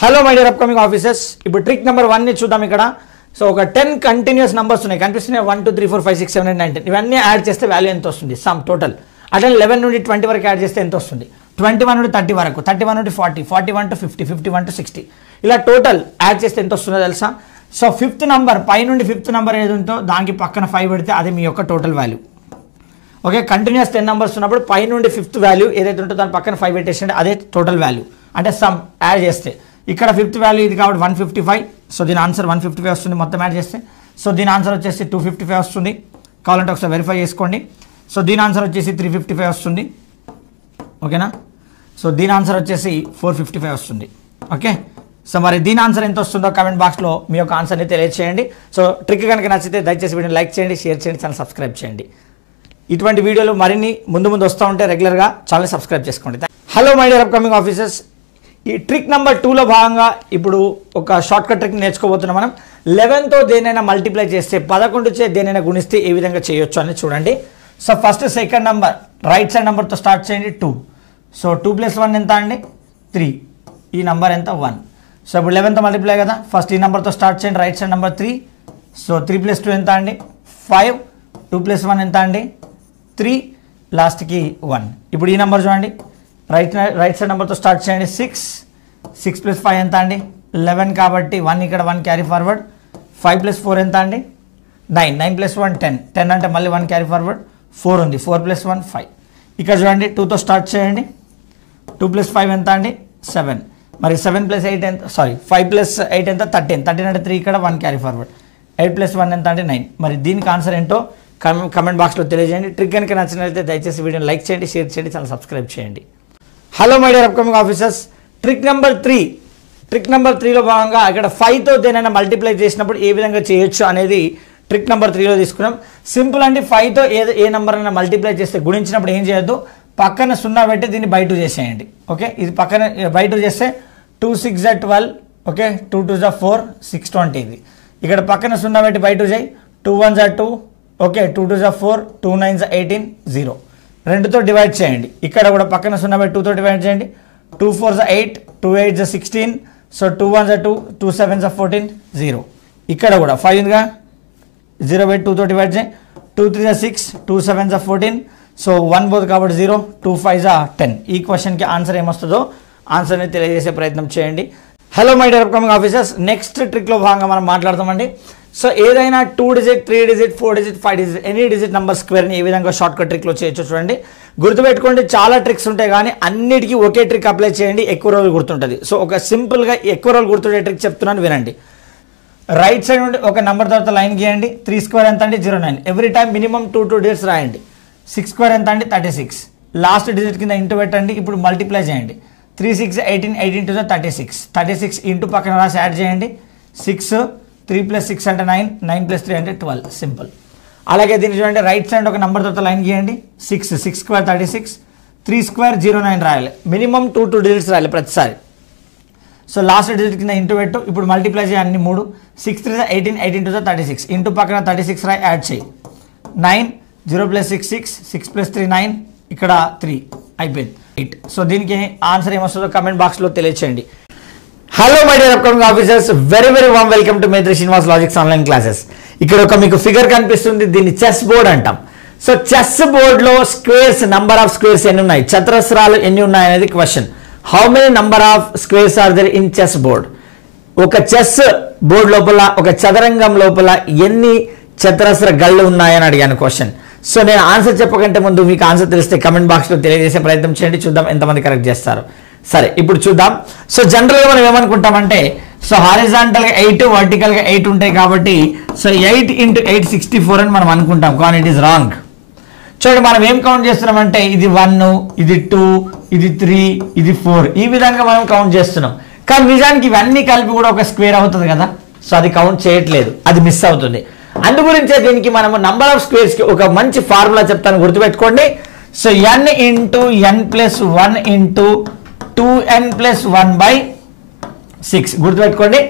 Hello my dear upcoming officers, ఇప్పుడు trick number 1 ని చూద్దాం. ఇక్కడ సో ఒక 10 కంటిన్యూస్ నంబర్స్ ఉన్నాయి, కనిపిస్తున్నాయి. 1 2 3 4 5 6 7 8 9 10 ఇవన్నీ యాడ్ చేస్తే వాల్యూ ఎంత వస్తుంది? Sum total. అట్లా 11 నుండి 20 వరకు యాడ్ చేస్తే ఎంత వస్తుంది? 21 నుండి 30 వరకు, 31 నుండి 40, 41 టు 50, 51 టు 60 ఇలా టోటల్ యాడ్ చేస్తే ఎంత వస్తుందో తెలుసా? సో ఫిఫ్త్ నంబర్ పై నుండి ఫిఫ్త్ నంబర్ ఏది ఉందో దానికి పక్కన 5 పెడితే అది మీ యొక్క total value. Okay, continuous 10 numbers ఉన్నప్పుడు పై నుండి ఫిఫ్త్ వాల్యూ ఏదైతే ఉంటుందో దాని పక్కన 5 పెట్టేసి అదే టోటల్ వాల్యూ, అంటే సమ్ యాడ్ చేస్తే. ఇక్కడ ఫిఫ్త్ వాల్యూ ఇది కాబట్టి 155, సో దీని ఆన్సర్ 155 వస్తుంది మొత్తం యాడ్ చేస్తే. సో దీని ఆన్సర్ వచ్చేసి 255 వస్తుంది, కావాలంటే ఒకసారి వెరిఫై చేసుకోండి. సో దీని ఆన్సర్ వచ్చేసి 355 వస్తుంది, ఓకేనా. సో దీని ఆన్సర్ వచ్చేసి 455 వస్తుంది. ఓకే, సో మరి దీని ఆన్సర్ ఎంత వస్తుందో కామెంట్ బాక్స్లో మీ యొక్క ఆన్సర్ని తెలియజేయండి. సో ట్రిక్ కనుక నచ్చితే దయచేసి వీడియోని లైక్ చేయండి, షేర్ చేయండి, ఛానల్ సబ్స్క్రైబ్ చేయండి. ఇటువంటి వీడియోలు మరిన్ని ముందు వస్తూ ఉంటే రెగ్యులర్గా ఛానల్ సబ్స్క్రైబ్ చేసుకోండి. Hello my dear upcoming officers, ఈ ట్రిక్ నెంబర్ 2లో భాగంగా ఇప్పుడు ఒక షార్ట్కట్ ట్రిక్ నేర్చుకోబోతున్నాం మనం. 11తో దేనైనా మల్టిప్లై చేస్తే 11 చే దేనైనా గుణిస్తే ఏ విధంగా చేయొచ్చు అని చూడండి. So first second number right side నెంబర్తో స్టార్ట్ చేయండి 2. సో 2 + 1 ఎంత అండి? 3. ఈ నెంబర్ ఎంత? 1. సో ఇప్పుడు 11తో మల్టిప్లై కదా, ఫస్ట్ ఈ నెంబర్తో స్టార్ట్ చేయండి రైట్ సైడ్ నెంబర్ 3. సో 3 + 2 ఎంత అండి? 5. 2 + 1 ఎంత అండి? 3. లాస్ట్కి 1. ఇప్పుడు ఈ నెంబర్ చూడండి, రైట్ సైడ్ నెంబర్తో స్టార్ట్ చేయండి 6. 6 + 5 ఎంత అండి? 11 కాబట్టి 1 ఇక్కడ 1 క్యారీ ఫార్వర్డ్. 5 + 4 ఎంత అండి? 9. 9 + 1 10. 10 అంటే మళ్ళీ 1 క్యారీ ఫార్వర్డ్. 4 ఉంది, 4 + 1 5. ఇక్కడ చూడండి 2తో స్టార్ట్ చేయండి. 2 + 5 ఎంత అండి? 7. మరి 7 + 8 ఎంత? 5 + 8 ఎంత? 13. 13 అంటే 3 ఇక్కడ 1 క్యారీ ఫార్వర్డ్. 8 + 1 ఎంత అంటే 9. మరి దీనికి ఆన్సర్ ఏంటో కమెంట్ బాక్స్లో తెలియజేయండి. ట్రిక్ కనుక నచ్చినట్లయితే దయచేసి వీడియోని లైక్ చేయండి, షేర్ చేయండి, ఛానల్ సబ్స్క్రైబ్ చేయండి. Hello my dear upcoming officers, trick number 3లో భాగంగా ఇక్కడ 5తో దేనైనా మల్టిప్లై చేసినప్పుడు ఏ విధంగా చేయొచ్చు అనేది ట్రిక్ నెంబర్ 3లో తీసుకున్నాం. సింపుల్ అండి, 5తో ఏ నెంబర్ అయినా మల్టిప్లై చేస్తే గుణించినప్పుడు ఏం చేయొద్దు, పక్కన 0 పెట్టి దీన్ని బై 2 చేసేయండి. ఓకే, ఇది పక్కన బై 2 చేస్తే 2 6 = 12. ఓకే, 2 2 = 4, 6 20 ఇది. ఇక్కడ పక్కన 0 పెట్టి బై 2 చేయి, 2 1 = 2. ఓకే, 2 2 = 4, 2 9 = 18, 0. 2తో డివైడ్ చేయండి, ఇక్కడ కూడా పక్కన 0 పెట్టి 2తో డివైడ్ చేయండి. 2 4 = 8, 2 8 = 16. సో 2 1 = 2, 2 7 = 14, 0. ఇక్కడ కూడా 5 ఉందిగా, 0 పెట్టి 2తో డివైడ్ చేయండి. 2 3 = 6, 2 7 = 14. సో 1 పోదు కాబట్టి 0, 2 5 = 10. ఈ క్వశ్చన్కి ఆన్సర్ ఏమొస్తుందో ఆన్సర్ని తెలియజేసే ప్రయత్నం చేయండి. Hello my dear upcoming officers, next ట్రిక్లో భాగంగా మనం మాట్లాడతామండి. సో ఏదైనా 2 digit, 3 digit, 4 digit, 5 digit, any digit number స్క్వేర్ని ఏ విధంగా షార్ట్కట్ ట్రిక్లో చేయొచ్చు చూడండి. గుర్తుపెట్టుకోండి, చాలా ట్రిక్స్ ఉంటాయి కానీ అన్నిటికీ ఒకే ట్రిక్ అప్లై చేయండి, ఎక్కువ రోజులు గుర్తుంటుంది. సో ఒక సింపుల్గా ఎక్కువ రోజులు గుర్తుండే ట్రిక్ చెప్తున్నాను వినండి. రైట్ సైడ్ నుండి ఒక నెంబర్ తర్వాత లైన్ గీయండి. 3² ఎంత అండి? 09. ఎవ్రీ టైం మినిమం 2 డిజిట్స్ రాయండి. 6² ఎంత అండి? 36. లాస్ట్ డిజిట్ కింద ఇంటూ పెట్టండి. ఇప్పుడు మల్టిప్లై చేయండి. 3 6 18, 18 2 36. 36 ఇంటూ పక్కన రాసి యాడ్ చేయండి. 6, 3 + 6 అంటే 9, 9 + 3 అంటే 12. సింపుల్. అలాగే దీన్ని చూడండి, రైట్ సైడ్ ఒక నెంబర్ తర్వాత లైన్ గీయండి. 6 6² 36, 3² 09 రాయాలి. మినిమం 2 డిజిట్స్ రాయాలి ప్రతిసారి. సో లాస్ట్ డిజిట్ కింద ఇంటూ పెట్టు. ఇప్పుడు మల్టిప్లై చేయి అన్ని 3. 6 3 = 18, 18 2 36. ఇంటూ పక్కన 36 రాయి, యాడ్ చేయి. 9, 0 + 6 6, 6 + 3 9, ఇక్కడ 3 అయిపోయింది 8. సో దీనికి ఆన్సర్ ఏమొస్తుందో కమెంట్ బాక్స్లో తెలియచేయండి. Hello my dear upcoming officers, very warm welcome to Maitri Srinivas logics online classes. ఇక్కడ ఒక మీకు ఫిగర్ కనిపిస్తుంది, దీన్ని చెస్ బోర్డ్ అంటాం. సో చెస్ బోర్డ్లో స్క్వేర్స్, నంబర్ ఆఫ్ స్క్వేర్స్ ఎన్ని ఉన్నాయి, చతురస్రాలు ఎన్ని ఉన్నాయి అనేది question. How many number of squares are there in chess board? ఒక చెస్ బోర్డ్ లోపల, ఒక చదరంగం లోపల ఎన్ని చతురస్ర గళ్ళు ఉన్నాయని అడిగాను క్వశ్చన్. సో నేను ఆన్సర్ చెప్పకంటే ముందు మీకు ఆన్సర్ తెలిస్తే కమెంట్ బాక్స్లో తెలియజేసే ప్రయత్నం చేయండి, చూద్దాం ఎంతమంది కరెక్ట్ చేస్తారు. సరే, ఇప్పుడు చూద్దాం. సో జనరల్గా మనం ఏమనుకుంటామంటే, సో హారిజాంటల్గా 8, వర్టికల్గా 8 ఉంటాయి కాబట్టి సో 8 × 8 64 అని మనం అనుకుంటాం, కానీ ఇట్ ఈస్ రాంగ్. చూడండి, మనం ఏం కౌంట్ చేస్తున్నామంటే ఇది 1, ఇది 2, ఇది 3, ఇది 4, ఈ విధంగా మనం కౌంట్ చేస్తున్నాం. కానీ నిజానికి ఇవన్నీ కలిపి కూడా ఒక స్క్వేర్ అవుతుంది కదా. సో అది కౌంట్ చేయట్లేదు, అది మిస్ అవుతుంది. అందుగురించే దీనికి మనము నంబర్ ఆఫ్ స్క్వేర్స్కి ఒక మంచి ఫార్ములా చెప్తాను, గుర్తుపెట్టుకోండి. So n × n + 1 × 2n + 1/6. గుర్తుపెట్టుకోండి,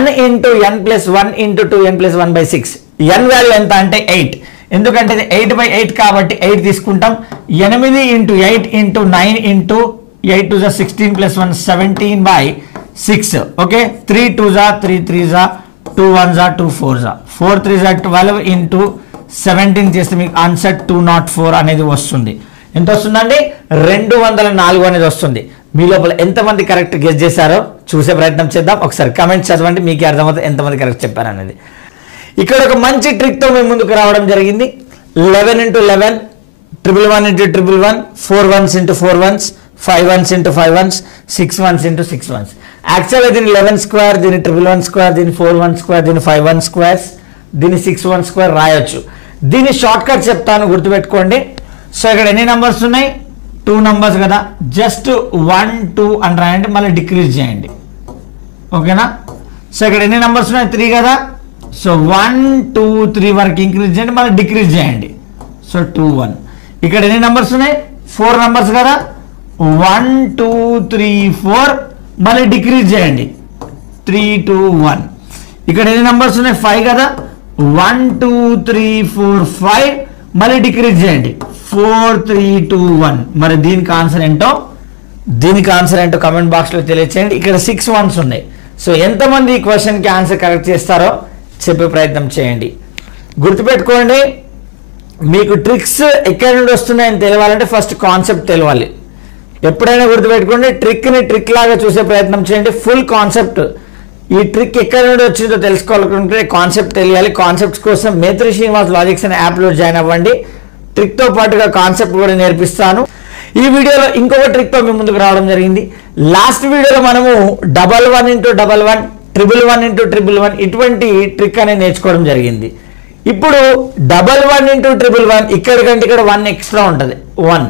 n × n + 1 × 2n + 1/6. n value ఎంత అంటే 8. ఎందుకంటే ఇది 8/8 కాబట్టి 8 తీసుకుంటాం. 8 × 8 × 9 × 8 2 16 + 1 17/6 6. Okay, 3 2s 3 3s 2 1s 2 4s 4 3s 12 into 17 చేస్తే మీకు ఆన్సర్ 204 అనేది వస్తుంది. ఎంత వస్తుందండి? 204 అనేది వస్తుంది. మీ లోపల ఎంతమంది కరెక్ట్ గెస్ చేశారో చూసే ప్రయత్నం చేద్దాం. ఒకసారి కమెంట్స్ చదవండి, మీకే అర్థమవుతుంది ఎంతమంది కరెక్ట్ చెప్పారనేది. ఇక్కడ ఒక మంచి ట్రిక్తో మేము ముందుకు రావడం జరిగింది. 11 into 11, 111 into 111, 4 1s into 4 1s, 5 1s into 5 1s, 6 1s into 6 1s. యాక్చువల్గా దీన్ని 11 స్క్వేర్, దీన్ని 111 స్క్వేర్, దీన్ని 4 1 స్క్వేర్, దీన్ని 5 1 స్క్వేర్స్, దీన్ని 6 1 స్క్వేర్ రాయొచ్చు. దీన్ని షార్ట్ కట్ చెప్తాను, గుర్తుపెట్టుకోండి. సో ఇక్కడ ఎన్ని నంబర్స్ ఉన్నాయి? 2 నంబర్స్ కదా, జస్ట్ 1 2 అని రాయండి, మళ్ళీ డిక్రీజ్ చేయండి. ఓకేనా? సో ఇక్కడ ఎన్ని నంబర్స్ ఉన్నాయి? 3 కదా. సో 1 2 3 వరకు ఇంక్రీజ్ చేయండి, మళ్ళీ డిక్రీజ్ చేయండి. సో 2 1. ఇక్కడ ఎన్ని నంబర్స్ ఉన్నాయి? 4 నంబర్స్ కదా. 1 2 3 4 మళ్ళీ డిక్రీజ్ చేయండి. 3 2 1. ఇక్కడ ఎన్ని నంబర్స్ ఉన్నాయి? 5 కదా. 1 2 3 4 5 మళ్ళీ డిక్రీజ్ చేయండి. 4 3 2 1. మరి దీనికి ఆన్సర్ ఏంటో కమెంట్ బాక్స్లో తెలియచేయండి. ఇక్కడ 6 1s ఉన్నాయి. సో ఎంతమంది ఈ క్వశ్చన్కి ఆన్సర్ కరెక్ట్ చేస్తారో చెప్పే ప్రయత్నం చేయండి. గుర్తుపెట్టుకోండి, మీకు ట్రిక్స్ ఎక్కడి నుండి వస్తున్నాయని తెలియాలంటే ఫస్ట్ కాన్సెప్ట్ తెలియాలి. ఎప్పుడైనా గుర్తుపెట్టుకోండి, ట్రిక్ని ట్రిక్ లాగా చూసే ప్రయత్నం చేయండి. ఫుల్ కాన్సెప్ట్, ఈ ట్రిక్ ఎక్కడి నుండి వచ్చిందో తెలుసుకోవాలనుకుంటే కాన్సెప్ట్ తెలియాలి. కాన్సెప్ట్స్ కోసం మేత్రి శ్రీనివాస్ లాజిక్స్ అనే యాప్లో జాయిన్ అవ్వండి. ట్రిక్తో పాటుగా కాన్సెప్ట్ కూడా నేర్పిస్తాను. ఈ వీడియోలో ఇంకొక ట్రిక్తో మీ ముందుకు రావడం జరిగింది. లాస్ట్ వీడియోలో మనము 11 into 11, 111 into 111 ఇటువంటి ట్రిక్ అనేది నేర్చుకోవడం జరిగింది. ఇప్పుడు 11 into 111 ఇక్కడ కంటే ఇక్కడ 1 ఎక్స్ట్రా ఉంటుంది. 1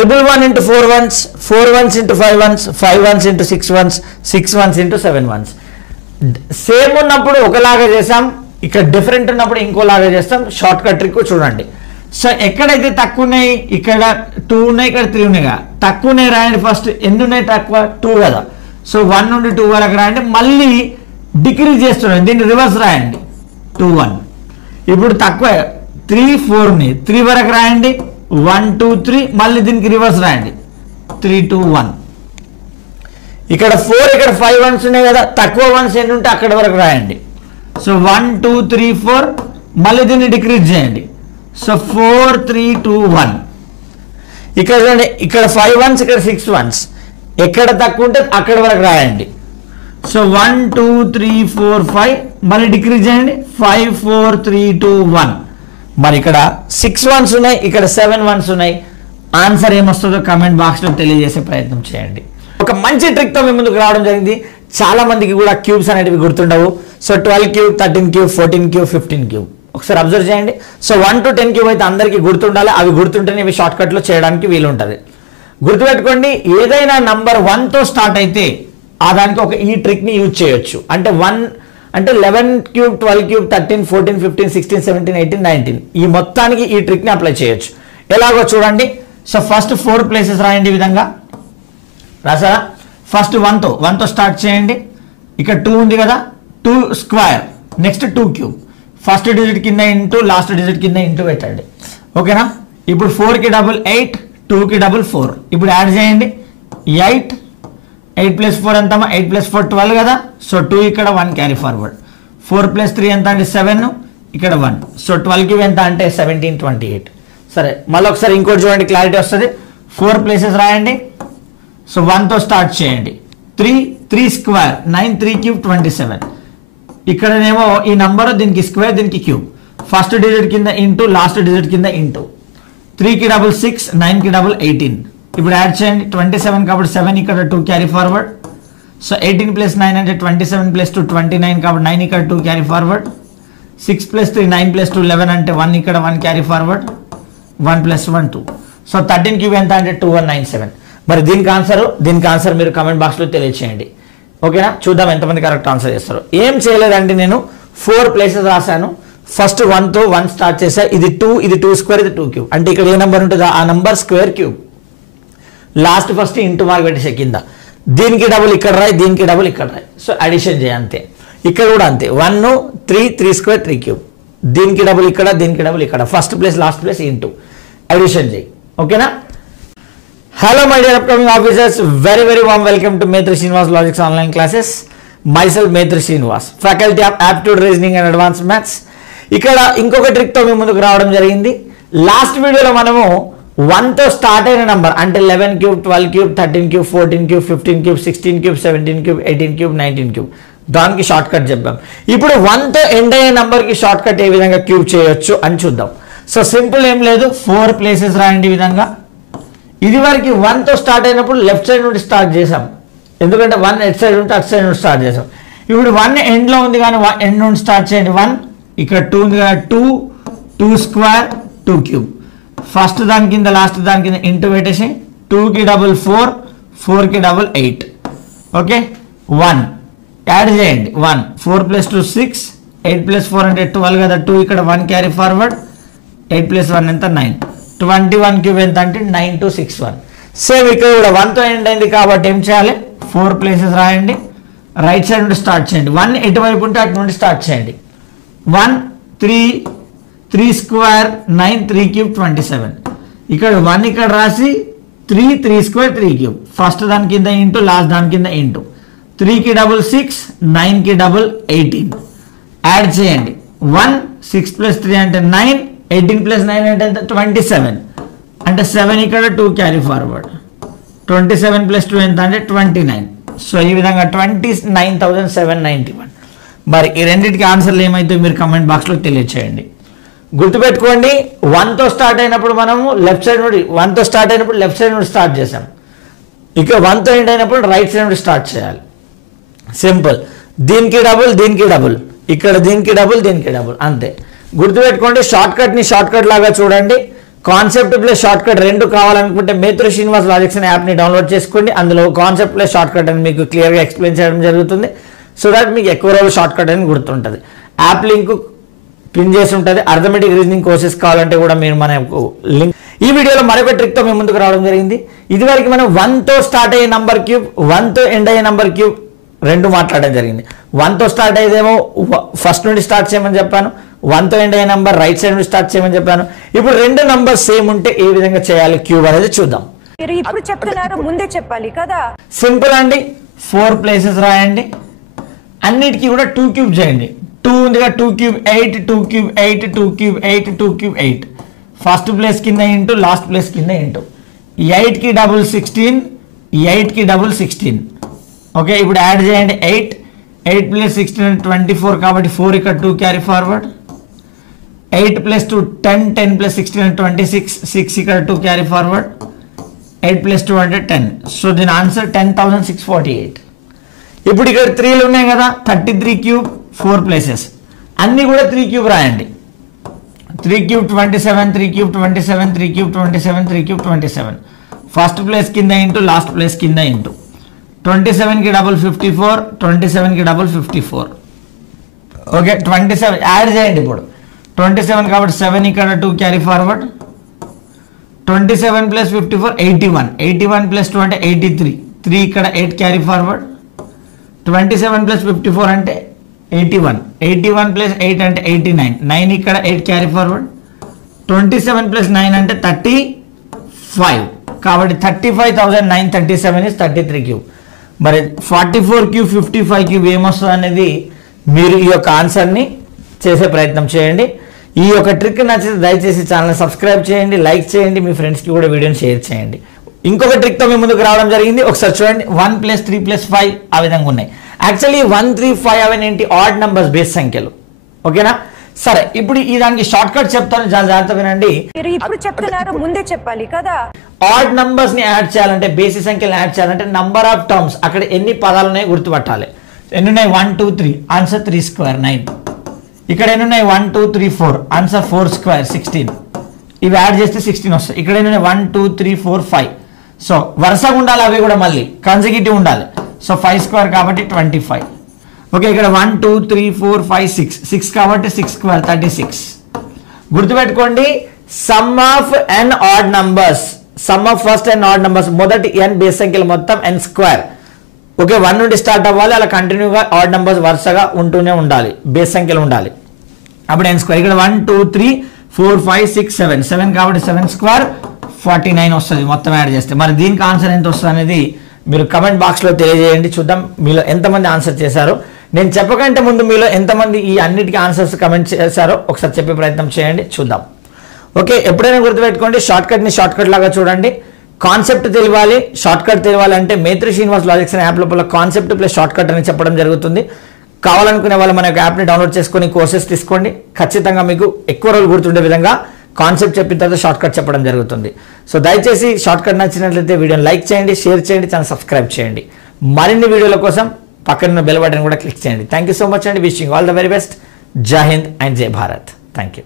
111 into 4 1s, 4 1s into 5 1s, 5 1s into 6 1s, 6 1s into 7 1s. Same ఉన్నప్పుడు ఒకలాగా చేసాం, ఇక్కడ డిఫరెంట్ ఉన్నప్పుడు ఇంకోలాగా చేస్తాం. షార్ట్ కట్ ట్రిక్ చూడండి. సో ఎక్కడైతే తక్కువ ఉన్నాయి, ఇక్కడ 2 ఉన్నాయి, ఇక్కడ 3 ఉన్నాయి కదా. తక్కువ ఉన్నాయి రాయండి. ఫస్ట్ ఎన్ని ఉన్నాయి తక్కువ? 2 కదా. సో 1 నుండి 2 వరకు రాయండి, మళ్ళీ డిక్రీజ్ చేస్తున్నాం, దీన్ని రివర్స్ రాయండి. 2 1. ఇప్పుడు తక్కువ 3 4 ఉన్నాయి, 3 వరకు రాయండి. 1 2 3 మళ్ళీ దీనికి రివర్స్ రాయండి. 3 2 1. ఇక్కడ 4, ఇక్కడ 5 1s ఉన్నాయి కదా. తక్కువ 1s ఎన్ని ఉంటే అక్కడ వరకు రాయండి. సో 1 2 3 4 మళ్ళీ దీన్ని డిక్రీజ్ చేయండి. సో 4 3 2 1. ఇక్కడ చూడండి, ఇక్కడ 5 1s, ఇక్కడ 6 1s. ఎక్కడ తక్కువ ఉంటే అక్కడ వరకు రాయండి. సో 1 2 3 4 5 మళ్ళీ డిక్రీజ్ చేయండి. 5 4 3 2 1. మరి ఇక్కడ 6 1s ఉన్నాయి, ఇక్కడ 7 1s ఉన్నాయి. ఆన్సర్ ఏమొస్తుందో కమెంట్ బాక్స్లో తెలియజేసే ప్రయత్నం చేయండి. ఒక మంచి ట్రిక్తో మీ ముందుకు రావడం జరిగింది. చాలా మందికి కూడా క్యూబ్స్ అనేటివి గుర్తుండవు. So 12 cube, 13 cube, 14 cube, 15 cube ఒకసారి అబ్జర్వ్ చేయండి. సో 1 to 10 క్యూబ్ అయితే అందరికీ గుర్తుండాలి. అవి గుర్తుంటేనే ఇవి షార్ట్ కట్లో చేయడానికి వీలుంటుంది. గుర్తుపెట్టుకోండి, ఏదైనా నంబర్ 1తో స్టార్ట్ అయితే ఆ దానికి ఒక ఈ ట్రిక్ని యూజ్ చేయొచ్చు. అంటే 11 క్యూబ్, 12 క్యూబ్, 13 14 15 16 17 18 19 ఈ మొత్తానికి ఈ ట్రిక్ని అప్లై చేయొచ్చు. ఎలాగో చూడండి. సో ఫస్ట్ 4 ప్లేసెస్ రాయండి. ఈ విధంగా రాసారా? ఫస్ట్ 1తో స్టార్ట్ చేయండి. ఇక్కడ 2 ఉంది కదా. 2 square, next 2 cube. First digit కింద ఇంటూ, లాస్ట్ డిజిట్ కింద ఇంటూ పెట్టండి. ఓకేనా? ఇప్పుడు 4కి డబుల్ 8, 2కి డబుల్ 4. ఇప్పుడు యాడ్ చేయండి. 8 + 4 ఎంత? 8 + 4 12 కదా. సో 2 ఇక్కడ 1 క్యారీ ఫార్వర్డ్. 4 + 3 ఎంత అంటే 7, ఇక్కడ 1. సో 12 క్యూబ్ ఎంత అంటే 17 28. సరే, మళ్ళీ ఒకసారి ఇంకోటి చూడండి, క్లారిటీ వస్తుంది. 4 ప్లేసెస్ రాయండి. సో 1తో స్టార్ట్ చేయండి. 3 స్క్వేర్, 9 3 క్యూబ్ 27. ఇక్కడనేమో ఈ నంబర్, దీనికి స్క్వేర్, దీనికి క్యూబ్. ఫస్ట్ డిజిట్ కింద ఇంటూ, లాస్ట్ డిజిట్ కింద ఇంటూ. 3కి డబుల్ 6, 9కి డబుల్ 18. ఇప్పుడు యాడ్ చేయండి. 27 కాబట్టి 7 ఇక్కడ 2 క్యారీ ఫార్వర్డ్. సో 18 + 9 అంటే 27 + 2 29 కాబట్టి 9 ఇక్కడ 2 క్యారీ ఫార్వర్డ్. 6 + 3 9 + 2 11 అంటే 1 ఇక్కడ 1 క్యారీ ఫార్వర్డ్. 1 + 1 2. సో 13 క్యూబ్ ఎంత అంటే 2197. మరి దీనికి ఆన్సర్ మీరు కమెంట్ బాక్స్లో తెలియచేయండి. ఓకేనా? చూద్దాం ఎంతమంది కరెక్ట్ ఆన్సర్ చేస్తారు. ఏం చేయలేదండి, నేను 4 ప్లేసెస్ రాశాను. ఫస్ట్ 1తో 1 స్టార్ట్ చేశా. ఇది 2, ఇది 2 స్క్వేర్, ఇది 2 క్యూబ్. అంటే ఇక్కడ ఏ నెంబర్ ఉంటుందో ఆ number square cube. Last first into mark పెట్టేసే కింద. దీనికి డబుల్ ఇక్కడ రాయి, దీనికి డబుల్ ఇక్కడ రాయి. సో అడిషన్ చేయ అంతే. ఇక్కడ కూడా అంతే. 1 3 స్క్వేర్ 3 క్యూబ్. దీనికి డబుల్ ఇక్కడ, దీనికి డబుల్ ఇక్కడ. First place last place into addition చేయి. ఓకేనా? Hello my dear upcoming officers, very warm welcome to Maitri Srinivas Logics online classes. Myself Maitri Srinivas, faculty of aptitude reasoning and advanced maths. ఇక్కడ ఇంకొక trick తో మీ ముందుకు రావడం జరిగింది. Last వీడియోలో మనము 1 తో స్టార్ట్ అయిన నంబర్ అంటే 11 cube 12 cube 13 cube 14 cube 15 cube 16 cube 17 cube 18 cube 19 cube దానికి షార్ట్ కట్ చెప్పాం. ఇప్పుడు 1 తో ఎండ్ అయ్యే నంబర్ కి షార్ట్ కట్ ఏ విధంగా క్యూబ్ చేయొచ్చు అని చూద్దాం. సో సింపుల్ ఏం లేదు, 4 ప్లేసెస్ రాయండి ఈ విధంగా. ఇది వరకు 1 తో స్టార్ట్ అయినప్పుడు లెఫ్ట్ సైడ్ నుండి స్టార్ట్ చేసాం, ఎందుకంటే 1 ఎట్ సైడ్ ఉంటే అటు సైడ్ నుండి స్టార్ట్ చేసాం. ఇప్పుడు 1 ఎండ్లో ఉంది కానీ ఎండ్ నుండి స్టార్ట్ చేయండి. 1 ఇక్కడ 2 ఉంది కదా, 2 స్క్వేర్ 2 క్యూబ్. ఫస్ట్ దాని కింద లాస్ట్ దాని కింద ఇంటూ పెట్టేసి 2కి డబుల్ 4, 4కి డబుల్ 8. ఓకే, 1 యాడ్ చేయండి. 1 4 + 2 6, 8 + 4 అంటే 12 కదా, 2 ఇక్కడ 1 క్యారీ ఫార్వర్డ్, 8 + 1 ఎంత 9, 21 క్యూబ్ ఎంత అంటే 9261. సేమ్ ఇక్కడ కూడా 1 తో ఎండ్ అయింది కాబట్టి ఏం చేయాలి, 4 ప్లేసెస్ రాయండి. రైట్ సైడ్ నుండి స్టార్ట్ చేయండి. 1 ఎటువైపు ఉంటే అటు నుండి స్టార్ట్ చేయండి. 1 3 స్క్వేర్ 9, 3 క్యూబ్ 27. ఇక్కడ 1 ఇక్కడ రాసి 3 స్క్వేర్ 3 క్యూబ్. ఫస్ట్ దాని కింద ఇంటూ లాస్ట్ దాని కింద ఇంటూ. 3కి డబుల్ 6, 9కి డబుల్ 18. యాడ్ చేయండి. 1 6 + 3 అంటే 9, 18 + 9 అంటే 27 అంటే 7 ఇక్కడ 2 క్యారీ ఫార్వర్డ్, 27 + 2 ఎంత అంటే 29. సో ఈ విధంగా 29,791. మరి ఈ రెండింటికి ఆన్సర్లు ఏమైతే మీరు కమెంట్ బాక్స్లో తెలియచేయండి. గుర్తుపెట్టుకోండి, 1 తో స్టార్ట్ అయినప్పుడు మనము లెఫ్ట్ సైడ్ నుండి 1 తో స్టార్ట్ అయినప్పుడు లెఫ్ట్ సైడ్ నుండి స్టార్ట్ చేసాం. ఇక 1 తో ఎండ్ అయినప్పుడు రైట్ సైడ్ నుండి స్టార్ట్ చేయాలి. సింపుల్, దీనికి డబుల్ దీనికి డబుల్, ఇక్కడ దీనికి డబుల్ దీనికి డబుల్, అంతే. గుర్తుపెట్టుకోండి, షార్ట్ కట్ లాగా చూడండి. కాన్సెప్ట్ ప్లస్ షార్ట్ కట్ రెండు కావాలనుకుంటే మేత్రి శ్రీనివాస్ లాజిక్స్ అనే యాప్ని డౌన్లోడ్ చేసుకోండి. అందులో కాన్సెప్ట్ ప్లస్ షార్ట్ కట్ అని మీకు క్లియర్గా ఎక్స్ప్లెయిన్ చేయడం జరుగుతుంది. సో దట్ మీకు ఎక్కువ రోజులు షార్ట్ కట్ అని గుర్తుంటుంది. యాప్ లింక్ పిన్ చేసి ఉంటుంది. అర్థమెటిక్ రీజనింగ్ కోర్సెస్ కావాలంటే కూడా మీరు మనకు లింక్. ఈ వీడియోలో మరొక ట్రిక్తో మేము ముందుకు రావడం జరిగింది. ఇదివరకు మనం 1 తో స్టార్ట్ అయ్యే నంబర్ క్యూబ్, 1 తో ఎండ్ అయ్యే నంబర్ క్యూబ్ రెండు మాట్లాడడం జరిగింది. 1 తో స్టార్ట్ అయ్యేదేమో ఫస్ట్ నుండి స్టార్ట్ చేయమని చెప్పాను. 1 తో ఎండ్ అయ్యే నంబర్ రైట్ సైడ్ నుండి స్టార్ట్ చేయమని చెప్పాను. ఇప్పుడు రెండు నంబర్ సేమ్ ఉంటే ఏ విధంగా చేయాలి క్యూబ్ అనేది చూద్దాం. ఇప్పుడు చెప్తున్నారు, ముందే చెప్పాలి కదా. సింపుల్ అండి, 4 ప్లేసెస్ రాయండి. అన్నిటికీ కూడా 2 క్యూబ్ చేయండి. 2 ఉందిగా, 2 cube 8, 2 cube 8, 2 cube 8, 2 cube 8. First place కింద ఇంటూ లాస్ట్ ప్లేస్ కింద ఇంటూ. 8కి డబుల్ 16, 8కి డబుల్ 16. ఓకే, ఇప్పుడు యాడ్ చేయండి. 8 + 16 24 కాబట్టి 4 ఇక్కడ 2 క్యారీ ఫార్వర్డ్. 8 + 2 10, 10 + 16 26, 6 ఇక్కడ 2 క్యారీ ఫార్వర్డ్. 8 + 2 అంటే 10. సో దీని ఆన్సర్ 10,648. ఇప్పుడు ఇక్కడ 3లు ఉన్నాయి కదా, 33 క్యూబ్ 4 ప్లేసెస్ అన్నీ కూడా 3 క్యూబ్ రాయండి. 3 cube 27, 3 cube 27, 3 cube 27, 3 cube 27. First place కింద ఇంటూ లాస్ట్ ప్లేస్ కింద ఇంటూ. 27కి డబుల్ 54, 27కి డబుల్ 54. ఓకే, 27 యాడ్ చేయండి. ఇప్పుడు 27 కాబట్టి 7 ఇక్కడ 2 క్యారీ ఫార్వర్డ్. 27 + 54 81, 81 + 2 అంటే 83, 3 ఇక్కడ 8 క్యారీ ఫార్వర్డ్. 27 + 54 అంటే 81, 81 + 8 అంటే 89, 9 ఇక్కడ 8 క్యారీ ఫార్వర్డ్. 27 + 9 అంటే 35 కాబట్టి 35,937 ఇస్ 33 క్యూబ్. మరి 44 క్యూబ్ 55 క్యూబ్ ఏమొస్తుంది అనేది మీరు ఈ యొక్క ఆన్సర్ని చేసే ప్రయత్నం చేయండి. ఈ యొక్క ట్రిక్ నచ్చితే దయచేసి ఛానల్ సబ్స్క్రైబ్ చేయండి, లైక్ చేయండి, మీ ఫ్రెండ్స్కి కూడా వీడియోని షేర్ చేయండి. ఇంకొక ట్రిక్తో మీ ముందుకు రావడం జరిగింది. ఒకసారి చూడండి. 1 + 3 + 5 ఆ విధంగా ఉన్నాయి. యాక్చువల్లీ 1 3 5 అవన్నీ ఏంటి, ఆడ్ నంబర్స్, బేస్ సంఖ్యలు. ఓకేనా? సరే, ఇప్పుడు ఈ దానికి షార్ట్ కట్ చెప్తాను, చాలా జాగ్రత్త వినండి. ఇప్పుడు చెప్తున్నారు, ముందే చెప్పాలి కదా. ఆడ్ నంబర్స్ ని యాడ్ చేయాలంటే, బేసి సంఖ్యలు యాడ్ చేయాలంటే నంబర్ ఆఫ్ టర్మ్స్, అక్కడ ఎన్ని పదాలు ఉన్నాయో గుర్తుపట్టాలి. ఎన్ని ఉన్నాయి? 1 2 3, ఆన్సర్ 3 స్క్వేర్ 9. ఇక్కడ ఎన్ని ఉన్నాయి? 1 2 3 4, ఆన్సర్ 4 స్క్వేర్ 16. ఇవి యాడ్ చేస్తే 16 వస్తాయి. ఇక్కడ ఎన్ని ఉన్నాయి? 1 2 3 4 5. సో వరుసగా ఉండాలి, అవి కూడా మళ్ళీ కన్సిక్యూటివ్ ఉండాలి. సో 5 స్క్వేర్ కాబట్టి 25. ఓకే, ఇక్కడ 1 2 3 4 5 6 కాబట్టి 6 స్క్వేర్ 36. గుర్తుపెట్టుకోండి, sum of n odd numbers, sum of first n odd numbers, మొదటి n బేస్ సంఖ్యలు మొత్తం n స్క్వేర్. ఓకే, 1 నుండి స్టార్ట్ అవ్వాలి, అలా కంటిన్యూగా ఆడ్ నంబర్స్ వరుసగా ఉంటూనే ఉండాలి, బేస్ సంఖ్యలు ఉండాలి. అప్పుడు n స్క్వేర్. ఇక్కడ 1 2 3 4 5 6 7 కాబట్టి 7 స్క్వేర్ 49 వస్తుంది మొత్తం యాడ్ చేస్తే. మరి దీనికి ఆన్సర్ ఎంత వస్తుంది అనేది మీరు కమెంట్ బాక్స్లో తెలియజేయండి. చూద్దాం మీలో ఎంతమంది ఆన్సర్ చేశారో. నేను చెప్పకంటే ముందు మీలో ఎంతమంది ఈ అన్నిటికీ ఆన్సర్స్ కమెంట్ చేశారో ఒకసారి చెప్పే ప్రయత్నం చేయండి, చూద్దాం. ఓకే, ఎప్పుడైనా గుర్తుపెట్టుకోండి, షార్ట్కట్ని షార్ట్కట్ లాగా చూడండి. కాన్సెప్ట్ తెలియాలి, షార్ట్కట్ తెలియాలంటే మేత్రి శ్రీనివాస్ లాజిక్స్ అనే యాప్ లోపల కాన్సెప్ట్ ప్లస్ షార్ట్కట్ అని చెప్పడం జరుగుతుంది. కావాలనుకునే వాళ్ళు మన యొక్క యాప్ని డౌన్లోడ్ చేసుకొని కోర్సెస్ తీసుకోండి. ఖచ్చితంగా మీకు ఎక్కువ రోజులు గుర్తుండే విధంగా కాన్సెప్ట్ చెప్పిన తర్వాత షార్ట్కట్ చెప్పడం జరుగుతుంది. సో దయచేసి షార్ట్కట్ నచ్చినట్లయితే వీడియోని లైక్ చేయండి, షేర్ చేయండి, ఛానల్ సబ్స్క్రైబ్ చేయండి. మరిన్ని వీడియోల కోసం పక్కన బెల్ బటన్ కూడా క్లిక్ చేయండి. థ్యాంక్ యూ సో మచ్ అండి. Wishing all the very best. జై హింద్ అండ్ జై భారత్. Thank you.